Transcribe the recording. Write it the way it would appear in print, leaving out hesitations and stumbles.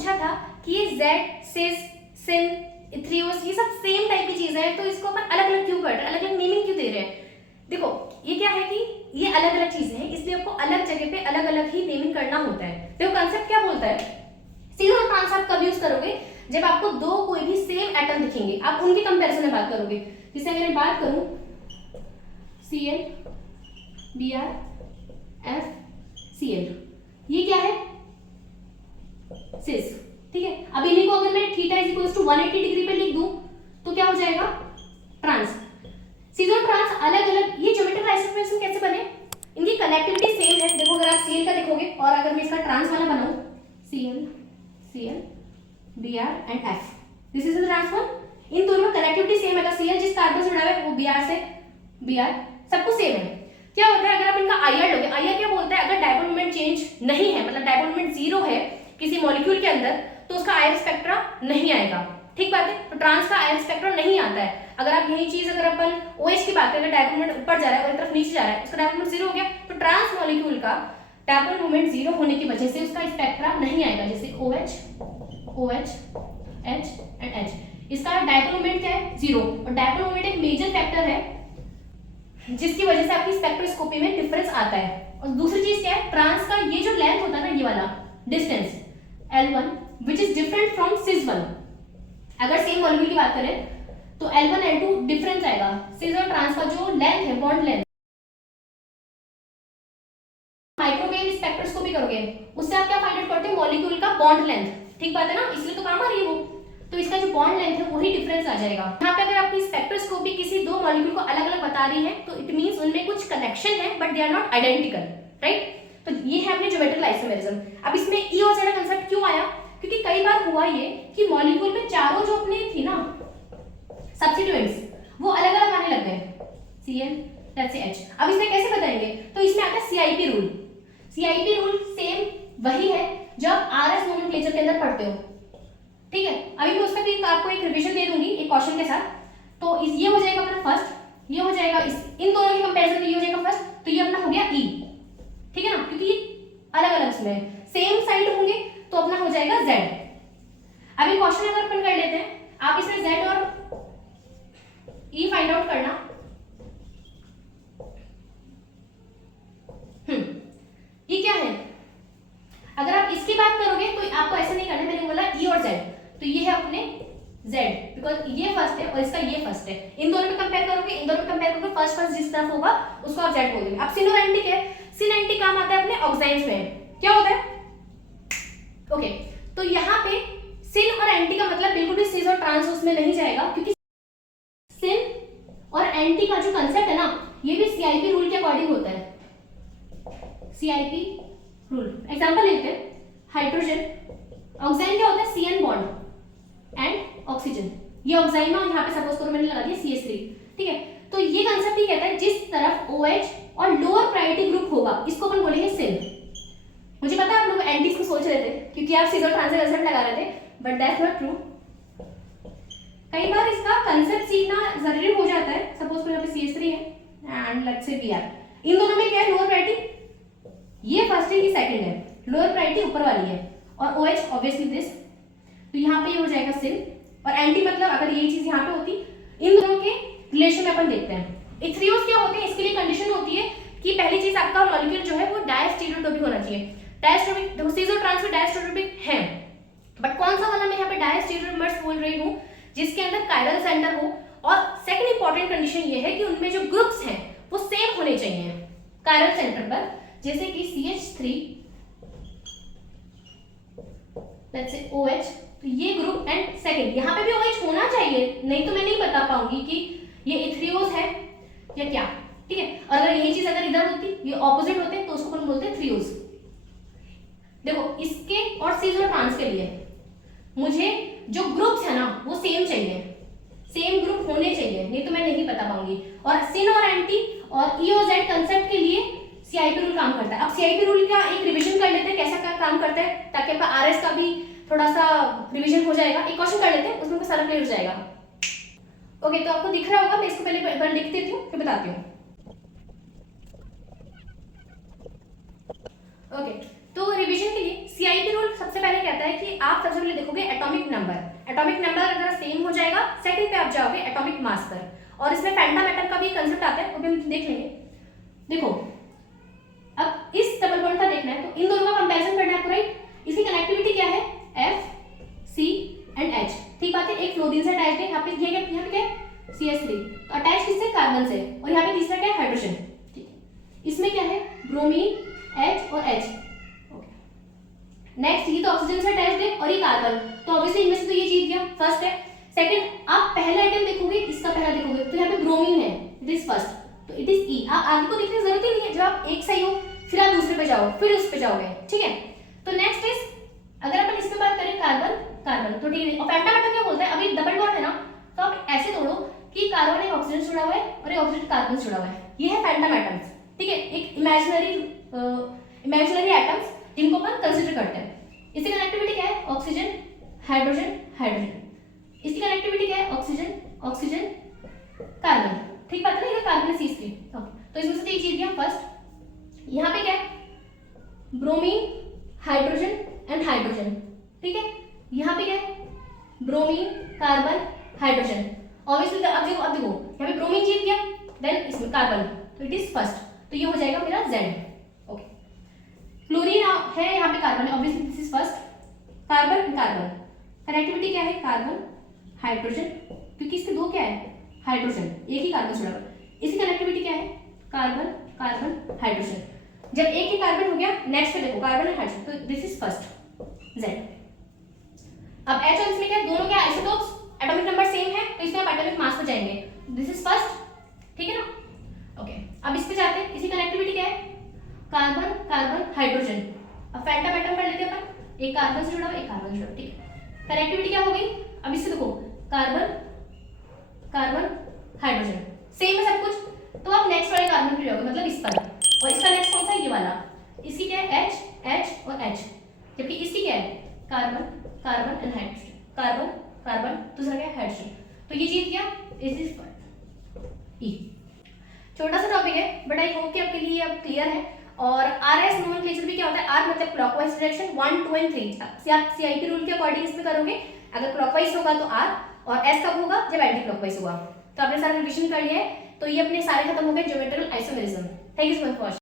पूछा था कि ये जेड, सिस, सिन, इथ्रियोस ये सब सेम टाइप की चीजें हैं, तो इसको अपन अलग अलग क्यों कर रहे हैं, अलग अलग नेमिंग क्यों दे रहे हैं? देखो ये क्या है कि ये अलग अलग चीजें हैं, इसलिए आपको अलग जगह पे अलग अलग ही नेमिंग करना होता है। देखो कंसेप्ट क्या बोलता है, सीज और ट्रांस आप कब यूज करोगे, जब आपको दो कोई भी सेम एटम दिखेंगे, आप उनकी कंपैरिजन में बात करोगे। जैसे अगर मैं बात करूं Cl, Br, F, Cl, ये क्या है, सिस, ठीक है। अब इन्हीं को अगर मैं theta is equals to 180 degree पे लिख दूं तो क्या हो जाएगा, ट्रांस। सीज और ट्रांस अलग अलग, ये ज्योमेट्रिक आइसोमरेशन कैसे बने, इनकी कनेक्टिविटी सेम है। देखो अगर आप Cl का देखोगे और अगर मैं इसका ट्रांस वाला बनाऊं Cl, Cl, Br and F, this is the trans one. इन दोनों में कनेक्टिविटी सेम है, Cl जिस कार्बन से जुड़ा है वो Br से, Br सब कुछ सेम है। क्या होता है अगर आप इनका आईआर लोगे, आईआर क्या बोलता है, अगर डायपोल मोमेंट चेंज नहीं है, मतलब डायपोल मोमेंट जीरो है किसी मॉलिक्यूल के अंदर, तो उसका आईआर स्पेक्ट्रा नहीं आएगा, ठीक बात है। तो ट्रांस का आईआर स्पेक्ट्रा नहीं आता है। अगर आप यही चीज अगर अपन OH की बात करें, डायपोल मोमेंट ऊपर जा रहा है और एक तरफ नीचे जा रहा है, उसका डायपोल मोमेंट जीरो हो गया, तो ट्रांस मॉलिक्यूल का डायपोल मोमेंट जीरो होने की वजह से उसका स्पेक्ट्रा नहीं आएगा। जैसे OH, OH, H and H, इसका डायपोल मोमेंट क्या है, जीरो। और डायपोल मोमेंट एक मेजर फैक्टर है जिसकी वजह से आपकी स्पेक्ट्रोस्कोपी में डिफरेंस आता है। और दूसरी चीज क्या है, ट्रांस का ये जो लेंथ होता है ना, ये वाला distance L1 which is different from सिस1। अगर सेम मॉलिक्यूल की बात करें तो L1 L2 डिफरेंस आएगा। सिस और ट्रांस का जो लेंथ है, बॉन्ड लेंथ, माइक्रोवेव स्पेक्ट्रोस्कोपी करोगे उससे आप क्या फाइंड आउट करते हो, मॉलिक्यूल का बॉन्ड लेंथ, ठीक बात है ना, इसलिए तो काम आ रही है वो। तो इसका जो बॉन्ड लेंथ है वही डिफरेंस आ जाएगा। यहाँ पे अगर आपकी स्पेक्ट्रोस्कोपी किसी दो मॉलिक्यूल को अलग अलग बता रही है तो इट मींस उनमें कुछ कनेक्शन है but they are not identical, right. तो ये है अपने ज्योमेट्रिक आइसोमेरिज्म। अब इसमें ई और जेड कंसेप्ट क्यों आया, क्योंकि कई बार हुआ ये कि मॉलिक्यूल में चारों जो अपने थी ना सब्स्टिट्यूएंट्स वो अलग अलग आने लग गए, Cl लेट्स से H। अब इसमें कैसे बताएंगे, तो इसमें आता है CIP rule. CIP rule same वही है जो आप RS नोमेनक्लेचर के अंदर पढ़ते हो, ठीक है। अभी मैं उसका भी आपको एक रिवीजन दे दूंगी एक क्वेश्चन के साथ। तो इस ये हो जाएगा अपना फर्स्ट, ये हो जाएगा इस इन दोनों के कंपैरिजन में ये हो जाएगा फर्स्ट, तो ये अपना हो गया E, ठीक है ना, क्योंकि ये अलग अलग इसमें सेम साइड होंगे तो अपना हो जाएगा Z। अभी क्वेश्चन अगर अपन कर लेते हैं, आप इसमें Z और E फाइंड आउट करना। ये क्या है, अगर आप इसकी बात करोगे तो आपको ऐसे नहीं करना, मैंने बोला E और Z, तो ये है अपने Z बिकॉज ये फर्स्ट है और इसका ये फर्स्ट है। इन दोनों में कंपेयर करोगे, इन दोनों में कंपेयर करोगे, फर्स्ट फर्स्ट जिस तरफ होगा उसको आप Z बोल देंगे। अब सिन और एंटी क्या है, सिन एंटी काम आता है अपने ऑक्साइड्स में, क्या होता है, ओके। तो यहाँ पे सिन और एंटी का मतलब बिल्कुल भी सिस और ट्रांस उसमें नहीं जाएगा, क्योंकि सिन और एंटी का जो कंसेप्ट है ना ये भी CIP रूल के अकॉर्डिंग होता है। CIP रूल एग्जांपल लेते हैं, हाइड्रोजन ऑक्साइन क्या होता है, CN बॉन्ड एंड ऑक्सीजन, ये ऑक्साइन है, यहाँ पे सपोज करो मैंने लगा दिया CH3, ठीक है। तो ये कंसेप्ट ही कहता है जिस तरफ OH और लोअर प्रायोरिटी ग्रुप होगा इसको अपन बोलेंगे सिन। मुझे पता है आप लोग एंटीज को सोच रहे थे क्योंकि आप सिस और ट्रांस का कंसेप्ट लगा रहे थे, बट दैट्स नॉट ट्रू। कई बार इसका कंसेप्ट सीखना जरूरी हो जाता है। सपोज करो यहाँ पे CH3 है एंड लेट्स से Br, इन दोनों में क्या है, लोअर प्रायोरिटी ये फर्स्ट है ये सेकंड है, लोअर प्रायोरिटी ऊपर वाली है, और OH ऑब्वियसली दिस, तो यहाँ पे ये हो जाएगा सिन। और एंटी मतलब अगर ये चीज यहाँ पे होती, इन दोनों के रिलेशन में अपन देखते हैं। इथ्रियोस क्या होते हैं, इसके लिए कंडीशन होती है कि पहली चीज आपका मॉलिक्यूल जो है वो डायस्टेरियोटोपिक होना चाहिए। डायस्टेरियोटोपिक, देखो सिस और ट्रांस में डायस्टेरियोटोपिक है, बट कौन सा वाला मैं यहाँ पे डायस्टेरियोमर्स बोल रही हूँ, जिसके अंदर कायरल सेंटर हो। और सेकंड इंपॉर्टेंट कंडीशन ये है कि उनमें जो ग्रुप्स हैं वो सेम होने चाहिए कायरल सेंटर पर, जैसे कि CH3 लेट्स से OH, तो ये ग्रुप एंड सेकंड यहाँ पे भी OH होना चाहिए, नहीं तो मैं नहीं बता पाऊंगी कि ये इथ्रियोस है या क्या, ठीक है। और अगर यही चीज अगर इधर होती, ये ऑपोजिट होते तो उसको अपन बोलते हैं थ्रियोस। देखो इसके और सिस और ट्रांस के लिए मुझे जो ग्रुप्स है ना वो सेम चाहिए, सेम ग्रुप होने चाहिए, नहीं तो मैं नहीं बता पाऊंगी। और सिन और एंटी और E और Z कंसेप्ट के लिए CIP रूल काम करता है। अब CIP रूल का एक रिवीजन कर लेते हैं, कैसा काम करता है, ताकि आपका RS का भी थोड़ा सा रिवीजन हो जाएगा। एक क्वेश्चन कर लेते हैं, उसमें सारा क्लियर हो जाएगा। ओके, तो आपको दिख रहा होगा, मैं इसको पहले लिख देती हूँ फिर बताती हूँ। ओके, तो रिवीजन के लिए सीआईपी रूल सबसे पहले कहता है कि आप सबसे पहले देखोगे एटॉमिक नंबर अगर सेम हो जाएगा, सेकंड पे आप जाओगे एटॉमिक मास पर, और इसमें फैंटम एटम का भी कंसेप्ट आता है, वो भी हम देख लेंगे। देखो अब इस डबल बॉन्ड का देखना है तो इन दोनों का कंपैरिजन करना है आपको, राइट। इसकी कनेक्टिविटी क्या है, F C एंड H, ठीक बात है। एक फ्लोरीन से अटैच्ड है, यहाँ पे क्या है CH3, तो अटैच किससे, कार्बन से, और यहाँ पे तीसरा क्या है, हाइड्रोजन, ठीक है। इसमें क्या है, ब्रोमीन H और H, ओके। नेक्स्ट ये तो ऑक्सीजन से अटैच्ड है और ये कार्बन, तो ऑब्वियसली इनमें से तो ये जीत गया, फर्स्ट है। सेकंड, आप पहला आइटम देखोगे, इसका पहला देखोगे तो यहाँ पे ब्रोमीन है, इट इज फर्स्ट, तो इट इज ई। आप आगे को देखने की जरूरत ही नहीं है, जब आप एक सही हो फिर आप दूसरे पे जाओ, फिर उस पे जाओगे, ठीक है। तो नेक्स्ट इज, अगर अपन इसमें बात करें कार्बन, तो ठीक है। और फैंटम एटम क्या बोलता है, अभी डबल बॉन्ड है ना, तो आप ऐसे तोड़ो कि कार्बन एक ऑक्सीजन जुड़ा हुआ है और एक ऑक्सीजन कार्बन जुड़ा हुआ है, ये है फैंटम एटम्स, ठीक है। एक इमेजिनरी एटम्स जिनको अपन कंसीडर करते हैं। इसकी कनेक्टिविटी क्या है, ऑक्सीजन हाइड्रोजन। इसकी कनेक्टिविटी क्या है, ऑक्सीजन कार्बन, ठीक बात है ना, ये कार्बन C3, ओके। तो इसमें से एक चीज गया फर्स्ट। यहाँ पे क्या है, ब्रोमीन हाइड्रोजन, ठीक है। यहाँ पे क्या है, ब्रोमीन कार्बन हाइड्रोजन, ऑब्वियसली अब देखो यहाँ पे ब्रोमीन जीत गया, देन इसमें कार्बन, तो इट इज फर्स्ट, तो ये हो जाएगा मेरा Z, ओके। क्लोरीन है, यहाँ पे कार्बन है, obviously this is first, carbon connectivity क्या है, कार्बन हाइड्रोजन, क्योंकि इसके दो क्या है, हाइड्रोजन, एक ही कार्बन जुड़ा हुआ है। इसकी कनेक्टिविटी क्या है, कार्बन हाइड्रोजन। जब एक ही कार्बन हो गया, नेक्स्ट पे देखो कार्बन और हाइड्रोजन, तो दिस इज फर्स्ट Z। अब H और इसमें क्या, दोनों क्या आइसोटोप्स, एटॉमिक नंबर सेम है, तो इसमें आप एटॉमिक मास पे जाएंगे, दिस इज फर्स्ट, ठीक है ना, ओके। अब इस पे जाते हैं, इसकी कनेक्टिविटी क्या है, कार्बन हाइड्रोजन। अब फैंटम एटम कर लेते हैं अपन, एक कार्बन से जुड़ा हुआ, एक कार्बन से जुड़ा, ठीक है। कनेक्टिविटी क्या हो गई, अब इससे देखो कार्बन हाइड्रोजन, सेम है सब कुछ, तो आप नेक्स्ट वाले कार्बन पे जाओगे, मतलब इस पर, और इसका नेक्स्ट कौन सा है, ये वाला। इसकी क्या है, H और H, जबकि इसकी क्या है, कार्बन एंड हाइड्रोजन, कार्बन दूसरा क्या है, हाइड्रोजन, तो ये जीत गया, इज ई। छोटा सा टॉपिक है, बट आई होप कि आपके लिए अब क्लियर है। और RS नोमेनक्लेचर भी क्या होता है, R मतलब क्लॉकवाइज डायरेक्शन, 1 2 एंड 3, आप CIP रूल के अकॉर्डिंग इसमें करोगे, अगर क्लॉकवाइज होगा तो R, और S कब होगा, जब एंटी क्लॉकवाइज होगा। तो आपने सारा रिवीजन कर लिया है, तो ये अपने सारे खत्म हो गए geometrical isomerism. Thank you so much for